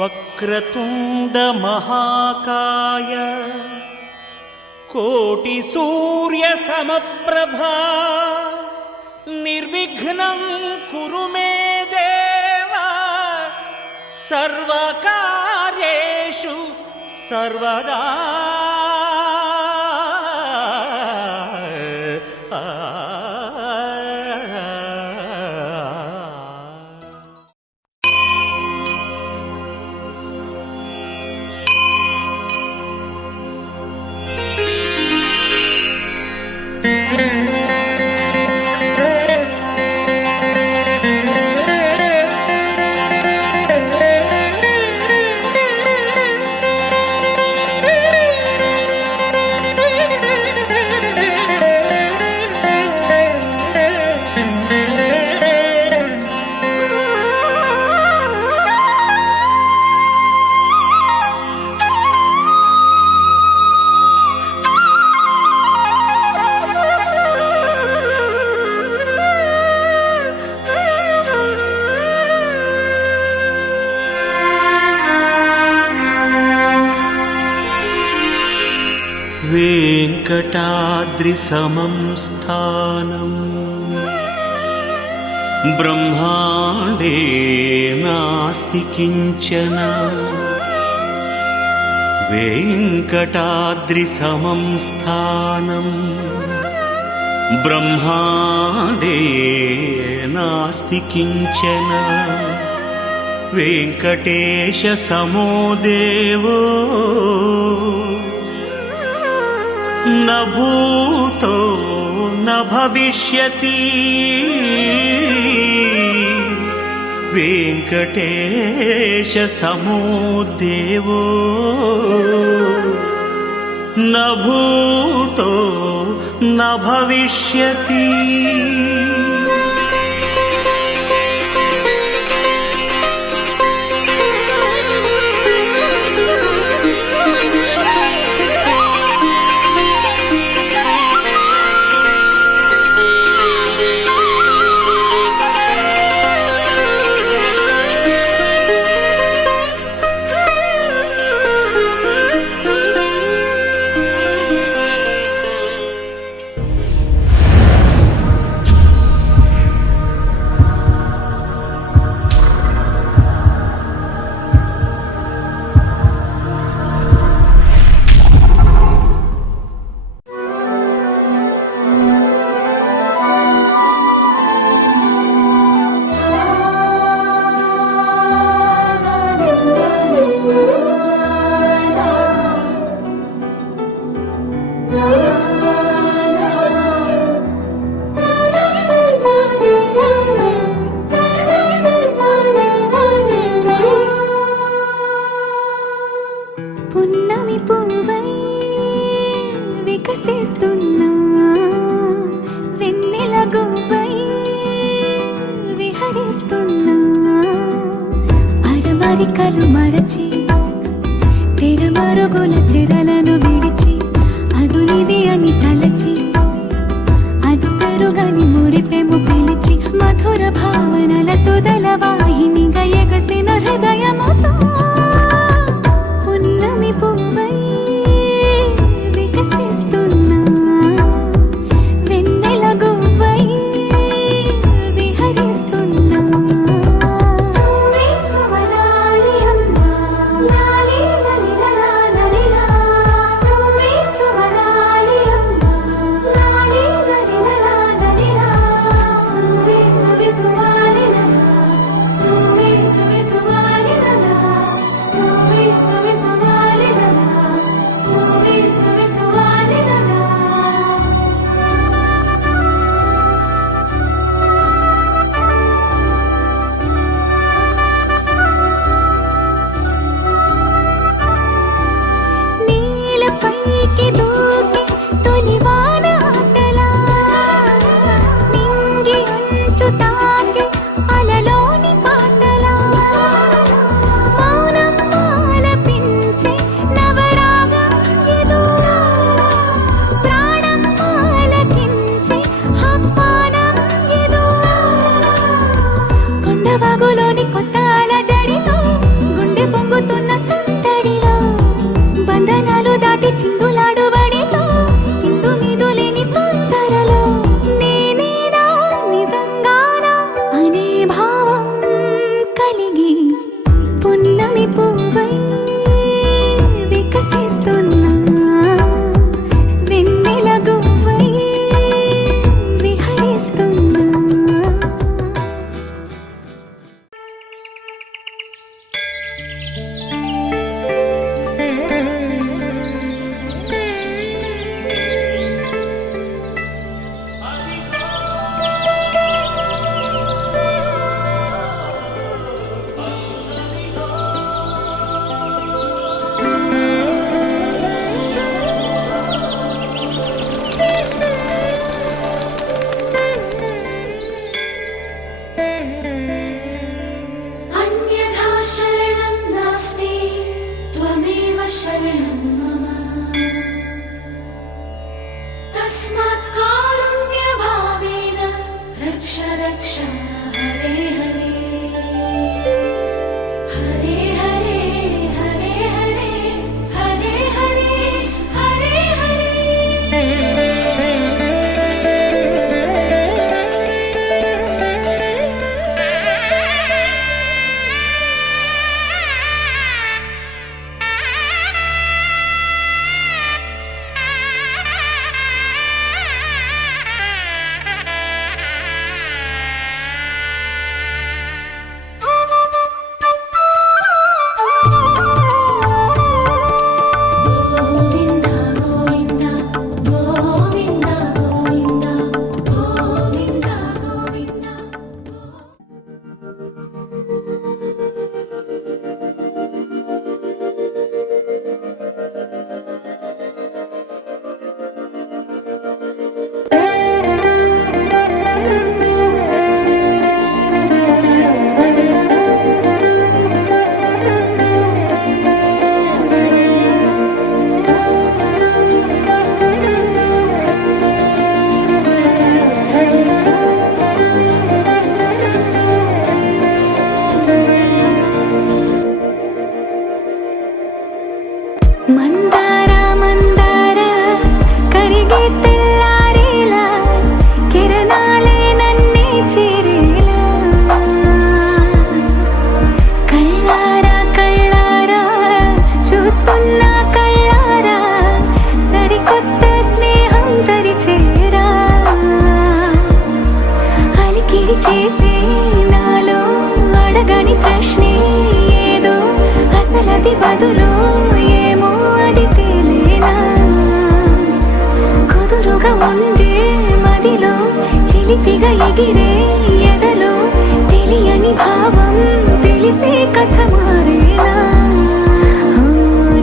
వక్రతుండ మహాకాయ కోటి సూర్య సమప్రభా నిర్విఘ్నం కురు మే దేవ సర్వకార్యేషు సర్వదా. వెంకటాద్రిసమం స్థానం బ్రహ్మాండే నాస్తి కించన. వెంకటాద్రిసమం స్థానం బ్రహ్మాండే నాస్తి కించన. వెంకటేశ సమో దేవో न भूतो न भविष्यति. वेंकटेश समो देवो न भूतो न भविष्यति. అరమరికలు మరచి తెరమరుగుల చెరలను విడిచి అదునిది అని తలచి అదు పెరుగని మురిపెము పిలిచి మధుర భావనల సుదల వాహినిగా ఎగసిన హృదయముతో పున్నమి పువ్వై వికసిస్తున్నా వెన్నెల గువ్వై విహరిస్తున్నా. సువి సువనాలి అమ్మా లాలి లలి లలా లలిలా ఉండే మదిలో చిలిపిగా ఎగిరే ఎదలో తెలియని భావం తెలిసే కథ మారేలా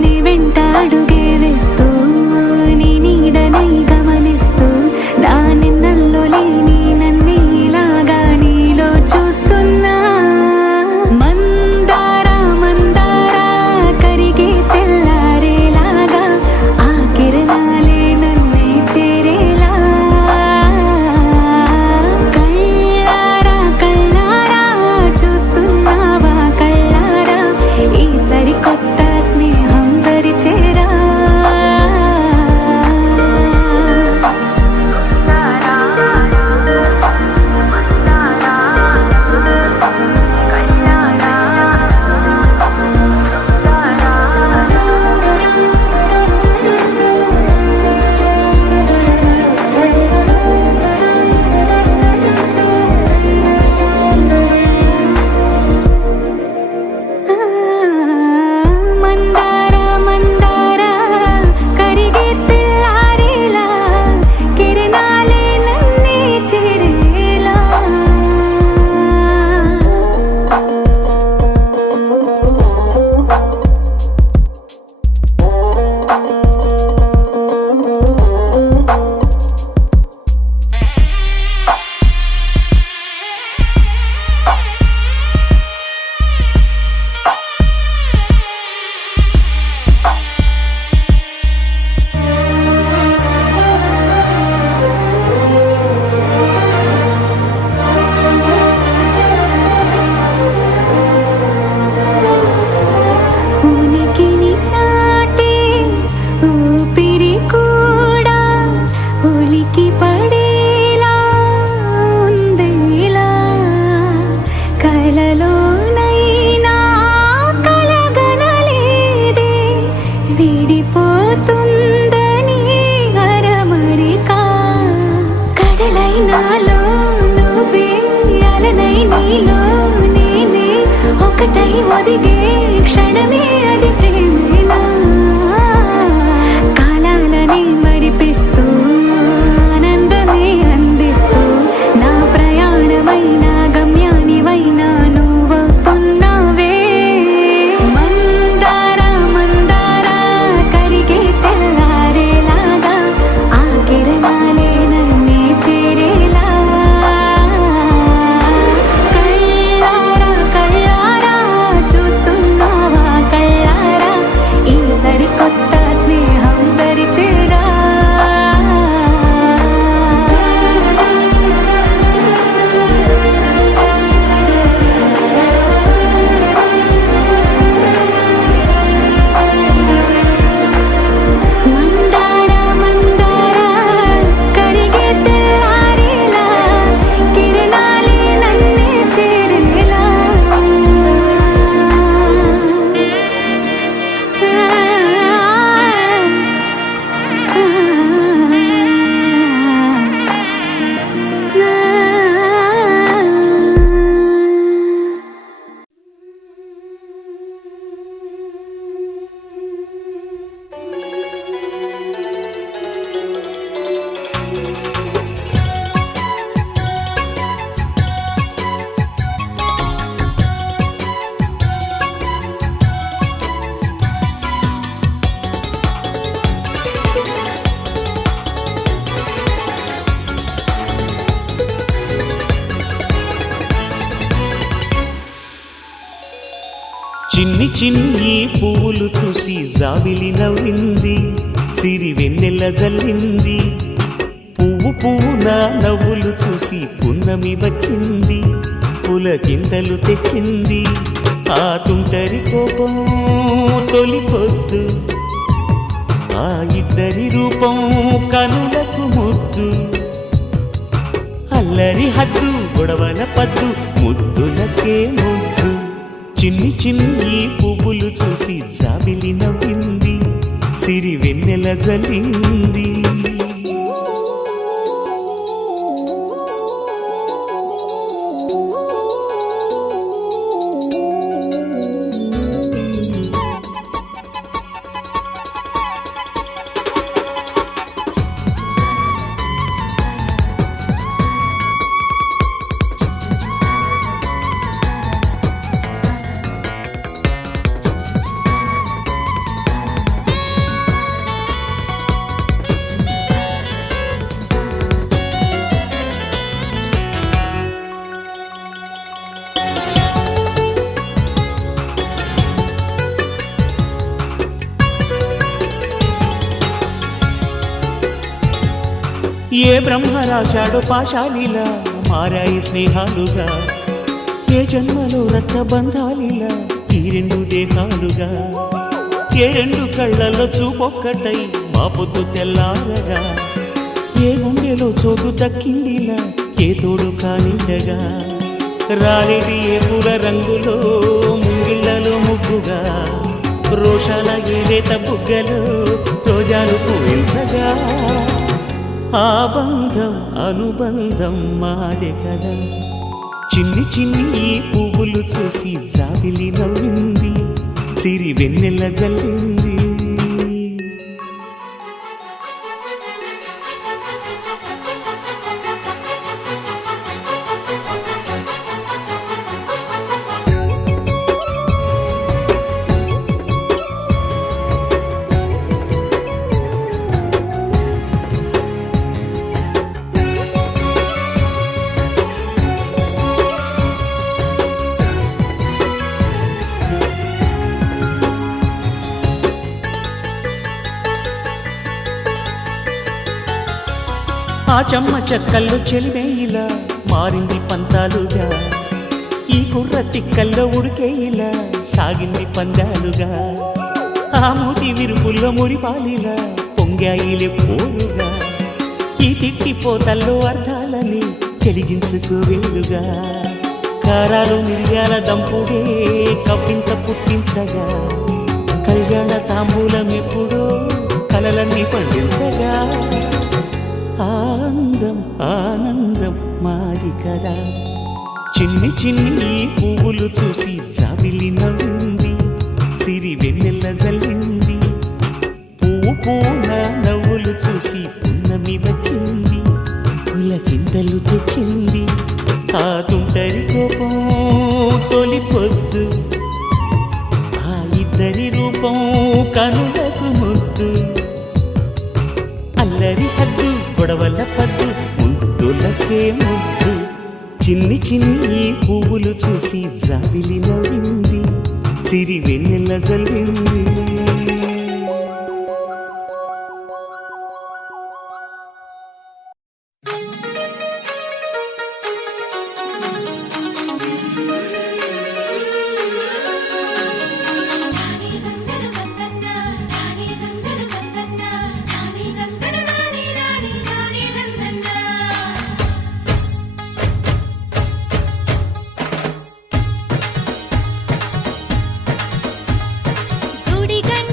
నీ వెంట అడుగే వేస్తూ నీ నీడనై గమనిస్తూ నా నిన్నల్లో లేని నన్నే ఇలాగా నీలో చూస్తున్నా మందారా మందారా కరిగే తెల్లారేలాగా ఆ కిరణాలే నన్నే చేరేలా కళ్ళారా కళ్ళారా చూస్తున్నావా కళ్ళారా ఈ సరికొత్త స్నేహం పరిచేరా మందారా మందారా కరిగే తెల్లారేలా కిరణాలే నన్నే చేరేలా ఉనికిని చాటే ఊపిరి కూడా ఉలికి పడేలా ఉందేలా కలలోనైనా కలగనలేదే విడిపోతుందని అరమరిక కడలైనాలో నువ్వే అలనై నీలో నేనే ఒకటై ఒదిగే క్షణమే అది ప్రేమేనా కాలాలని మరిపిస్తూ ఆనందమే అందిస్తూ నా ప్రయాణమైన గమ్యానివైనా నువ్వవుతున్నావే మందారా మందారా కరిగే తెల్లారేలాగా ఆ కిరణాలే నన్నే చేరేలా కళ్ళారా కళ్ళారా చూస్తున్నావా కళ్ళారా ఈ సరికొత్త స్నేహం పరిచేరా మందారా మందారా కరిగే తెల్లారేలా కిరణాలే నన్నే చేరేలా చిన్ని చిన్ని పువ్వులు చూసి జాబిలి నవ్వింది సిరి వెన్నెల జల్లింది పువ్వు పువ్వున నవ్వులు చూసి పున్నమి వచ్చింది పులకింతలు తెచ్చింది ఆ తుంటరి కోపం తొలి పొద్దు ఆ ఇద్దరి రూపం కనులకు ముద్దు అల్లరి హద్దు గొడవల పద్దు ముద్దులకే ముద్దు చిన్ని చిన్ని పువ్వులు చూసి జాబిలి నవ్వింది సిరి వెన్నెల జల్లింది ఏ బ్రహ్మ రాశాడో పాశాలిలా మారాయి స్నేహాలుగా, ఏ జన్మలో రక్త బంధాలిలా ఈ రెండు దేహాలుగా, ఏ రెండు కళ్ళల్లో చూపొక్కటై మా పొద్దు తెల్లారగా, ఏ గుండెలో చోటు దక్కిందిలా ఏ తోడు కానిండగా, రాలేటి ఏ పూల రంగులో ముంగిళ్ళలో ముగ్గుగా, రోషాల ఏలేత బుగ్గలో రోజాలు పూయించగా, ఆ బంధం అనుబంధం మాదే కదా. చిన్ని చిన్ని ఈ పువ్వులు చూసి జాబిలి నవ్వింది, సిరి వెన్నెల జల్లింది. ఆ చెమ్మ చెక్కల్లో చెలిమేయిలా మారింది పంతాలుగా, ఈ కుర్ర తిక్కల్లో ఉడికేయిలా సాగింది పందాలుగా, ఆ మూతి విరుపుల్లో మురిపాలిలా పొంగాయిలే పోలుగా, ఈ తిట్టిపోతల్లో అర్థాలని తెలిగించుకోవేలుగా, కారాలు మిరియాల దంపుడే కవ్వింత పుట్టించగా, కళ్యాణ తాంబూలం ఎప్పుడో కలలన్నీ పండించగా, ఆనందం ఆనందం మాది కదా. చిన్ని చిన్ని ఈ పువ్వులు చూసి జాబిలి నవ్వింది, సిరి వెన్నెల జల్లింది, పువ్వు పూన నవ్వులు చూసి పున్నమి వచ్చింది, పులకింతలు తెచ్చింది, ఆ తుంటరి కోపం తొలి పొద్దు, ఆ ఇద్దరి రూపం కనులకు ముద్దు, అల్లరి హద్దు గొడవల పద్దు ముద్దులకే ముద్దు. చిన్ని చిన్ని ఈ పువ్వులు చూసి జాబిలి నవ్వింది, సిరి వెన్నెల జల్లింది. గుడి గంట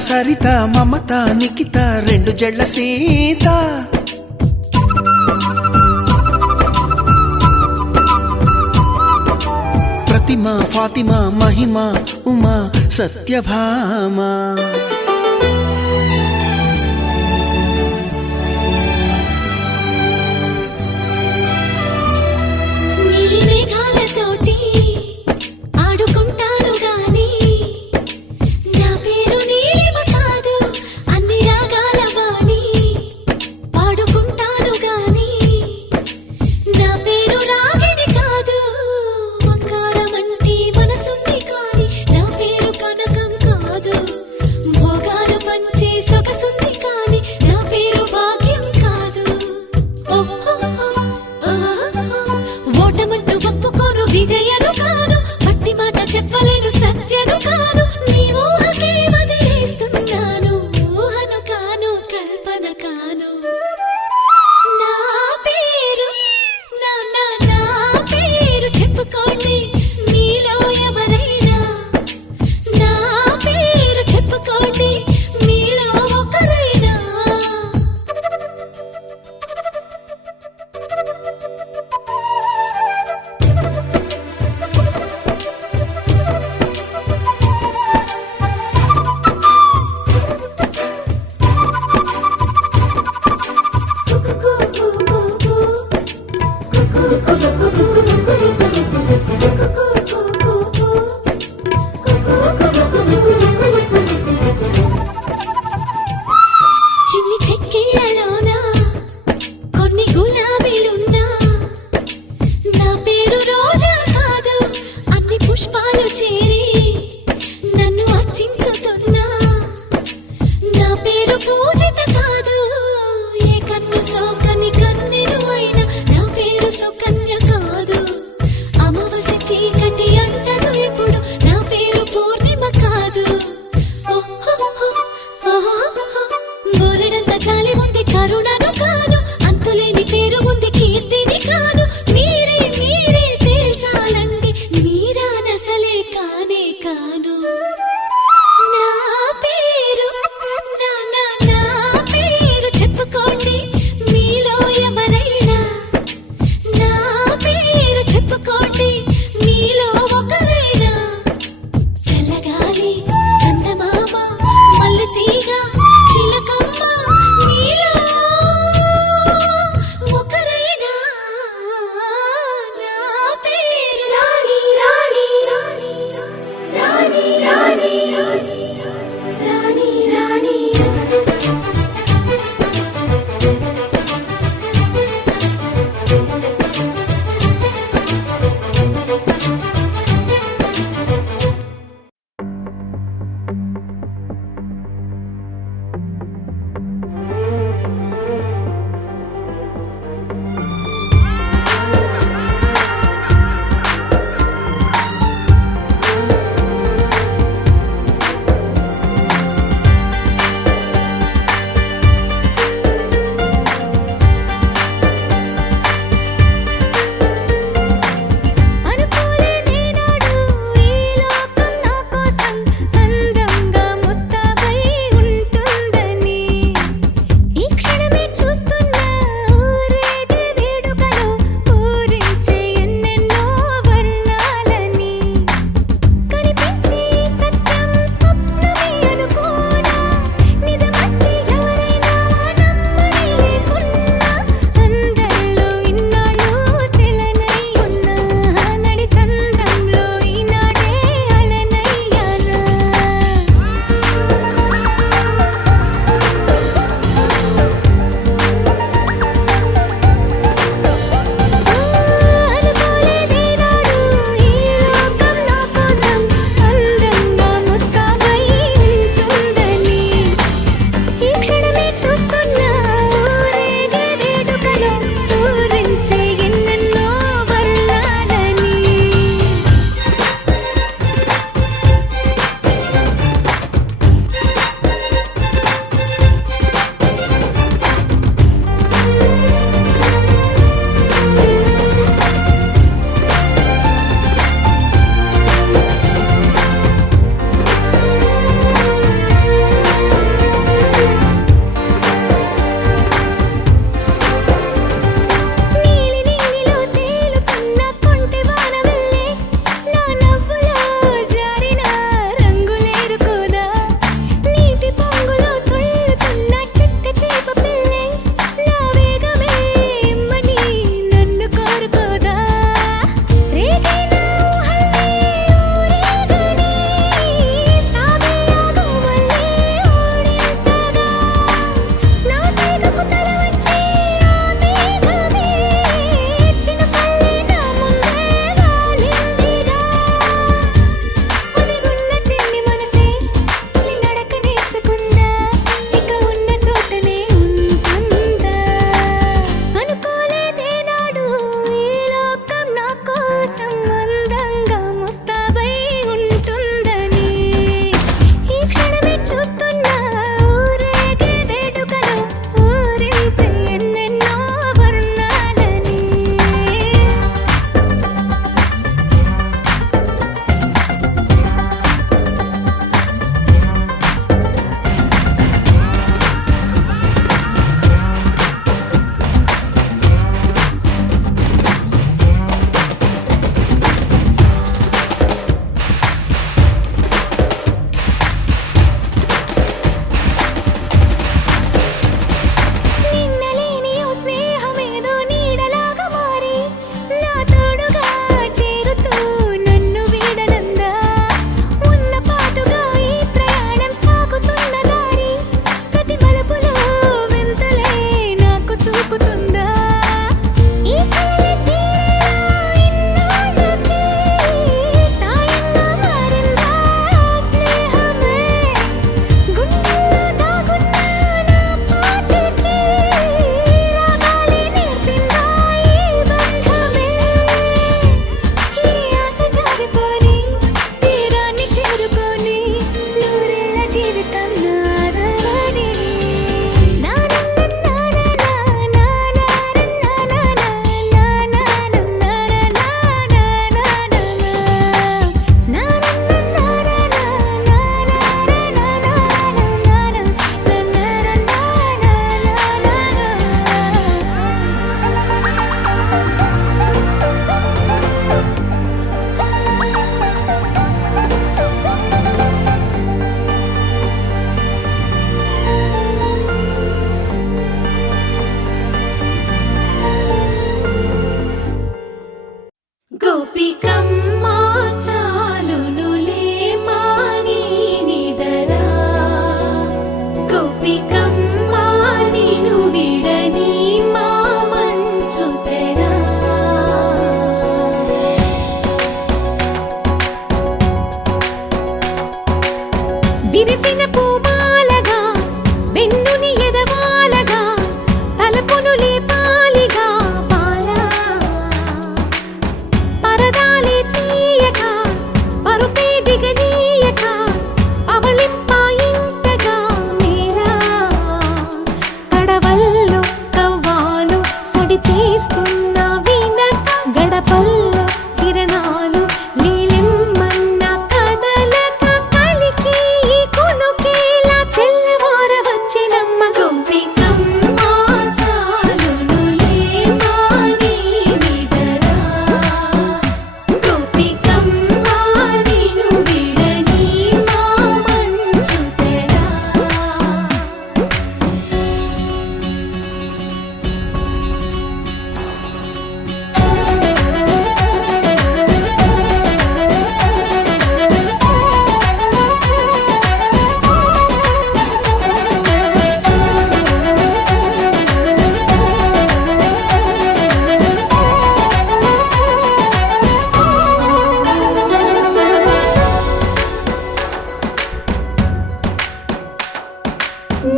సరిత మమత నిఖిత రెండు జడ్ల సీత ప్రతిమ ఫాతిమ మహిమ ఉమా సత్యభామ నీలి మేఘాలతోటి ఆడుకుంటాను గాని నా పేరు నీలిమ కాదు అన్ని రాగాల వాణి పాడుకుంటాను గాని నా పేరు రాగిణి కాదు బంగారమంటి మనసుంది కాని నా పేరు కనకం కాదు భోగాలు పంచే సొగసుంది కాని నా పేరు భాగ్యం కాదు ఓటమంటూ ఒప్పుకోను విజయను కాను పట్టి మాట చెప్పలేను సత్యను కాను నీ ఊహకే వదిలేస్తున్నాను ఊహను కాను కల్పన కాను నా పేరు నా పేరు చెప్పుకోండి మీలో ఎవరైనా నా పేరు చెప్పుకోండి మీలో ఒకరైనా చిన్ని చెక్కిళ్ళలోనా కొన్ని గులాబీలున్నా నా పేరు రోజా కాదు అన్ని పుష్పాలు చేరి నన్ను అర్చించుతున్నా నా పేరు పూజిత కాదు ఏ కన్ను సోకని కన్నెను అయినా నా పేరు సుకన్య కాదు అమావాస్య చీకటి అంటను ఎప్పుడు నా పేరు పూర్ణిమ కాదు బోలెడంత జాలి ఉంది కరుణను కాను అంతులేని పేరు ఉంది కీర్తిని కాను మీరే తేల్చాలండి మీరానసలే కానే కాను నా పేరు నా పేరు చెప్పుకోండి మీలో ఎవరైనా నా పేరు చెప్పుకోండి మీలో ఒకరైనా చల్లగాలి చందమామ మల్లె తీగ చిలకమ్మ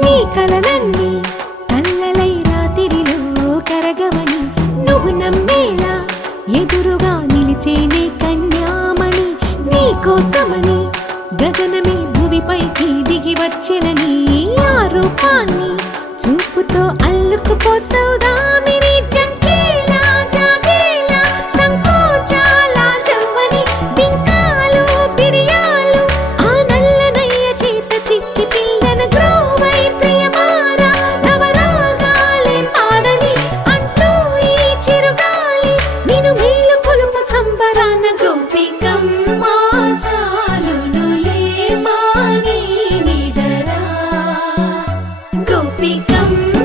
నీ కలలన్నీ కల్లలై రాత్రిలో కరగవని నువ్వు నమ్మేలా ఎదురుగా నిలిచేనే కన్యామణి నీ కోసమని గగనమే భువిపైకి దిగి వచ్చెనని ఆ రూపాన్ని చూపుతో అల్లుకుపోసౌదామిని జంకేలా జాగేలా సంకోచాల జవ్వని బింకాలు బిరియాలు ఆ నల్లనయ్య చేత చిక్కి పిల్లన గ్రోవై ప్రియమారా నవరాగాలే పాడని అంటూ ఈ చిరుగాలి నిన్ను మేలు కొలుపు సంబరాన గోపికమ్మ చాలునులే మాని నిదరా గోపికమ్మ